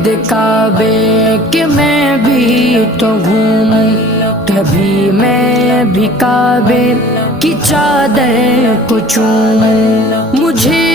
इर्द काबे के मैं भी तो घूमूं, कभी मैं भी काबे की चादर को चूमूं। मुझे